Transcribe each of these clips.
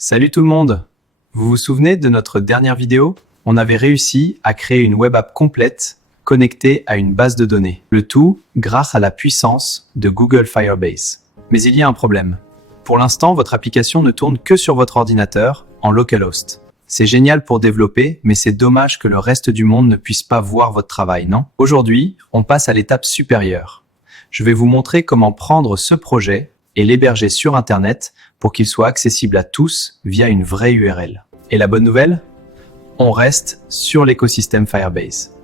Salut tout le monde! Vous vous souvenez de notre dernière vidéo? On avait réussi à créer une web app complète connectée à une base de données. Le tout grâce à la puissance de Google Firebase. Mais il y a un problème. Pour l'instant, votre application ne tourne que sur votre ordinateur en localhost. C'est génial pour développer, mais c'est dommage que le reste du monde ne puisse pas voir votre travail, non? Aujourd'hui, on passe à l'étape supérieure. Je vais vous montrer comment prendre ce projet et l'héberger sur Internet pour qu'il soit accessible à tous via une vraie URL. Et la bonne nouvelle? On reste sur l'écosystème Firebase.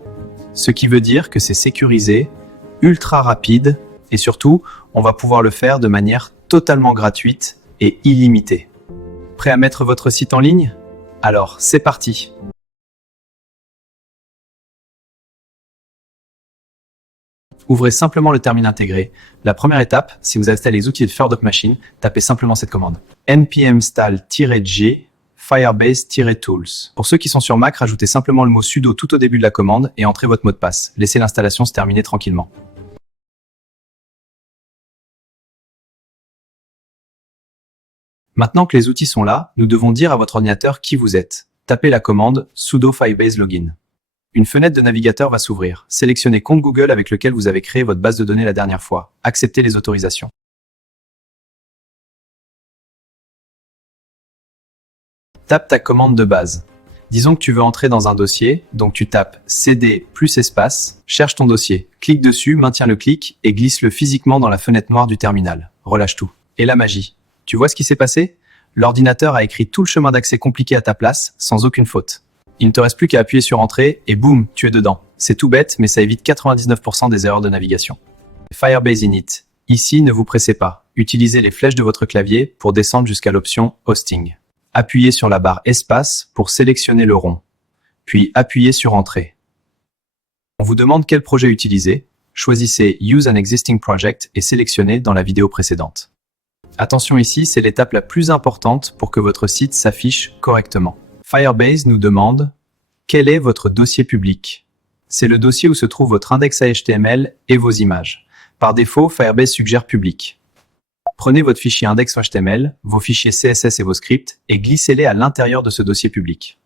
Ce qui veut dire que c'est sécurisé, ultra rapide et surtout, on va pouvoir le faire de manière totalement gratuite et illimitée. Prêt à mettre votre site en ligne? Alors, c'est parti! Ouvrez simplement le terminal intégré. La première étape, si vous installez les outils de FireDoc Machine, tapez simplement cette commande. npm install-g firebase-tools. Pour ceux qui sont sur Mac, rajoutez simplement le mot sudo tout au début de la commande et entrez votre mot de passe. Laissez l'installation se terminer tranquillement. Maintenant que les outils sont là, nous devons dire à votre ordinateur qui vous êtes. Tapez la commande sudo firebase login. Une fenêtre de navigateur va s'ouvrir. Sélectionnez compte Google avec lequel vous avez créé votre base de données la dernière fois. Acceptez les autorisations. Tape ta commande de base. Disons que tu veux entrer dans un dossier, donc tu tapes cd plus espace, cherche ton dossier, clique dessus, maintiens le clic et glisse-le physiquement dans la fenêtre noire du terminal. Relâche tout. Et la magie. Tu vois ce qui s'est passé? L'ordinateur a écrit tout le chemin d'accès compliqué à ta place, sans aucune faute. Il ne te reste plus qu'à appuyer sur Entrée et boum, tu es dedans. C'est tout bête, mais ça évite 99% des erreurs de navigation. Firebase Init. Ici, ne vous pressez pas. Utilisez les flèches de votre clavier pour descendre jusqu'à l'option Hosting. Appuyez sur la barre Espace pour sélectionner le rond. Puis appuyez sur Entrée. On vous demande quel projet utiliser. Choisissez Use an existing project et sélectionnez dans la vidéo précédente. Attention ici, c'est l'étape la plus importante pour que votre site s'affiche correctement. Firebase nous demande « Quel est votre dossier public ?» C'est le dossier où se trouve votre index HTML et vos images. Par défaut, Firebase suggère « Public ». Prenez votre fichier index.html, vos fichiers CSS et vos scripts et glissez-les à l'intérieur de ce dossier public.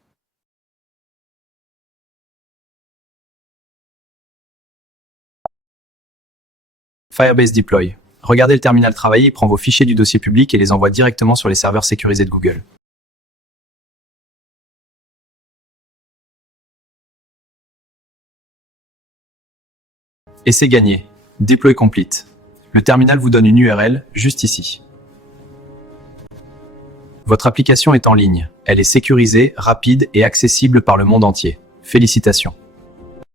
Firebase Deploy. Regardez le terminal travailler, il prend vos fichiers du dossier public et les envoie directement sur les serveurs sécurisés de Google. Et c'est gagné. Deploy complete. Le terminal vous donne une URL juste ici. Votre application est en ligne. Elle est sécurisée, rapide et accessible par le monde entier. Félicitations.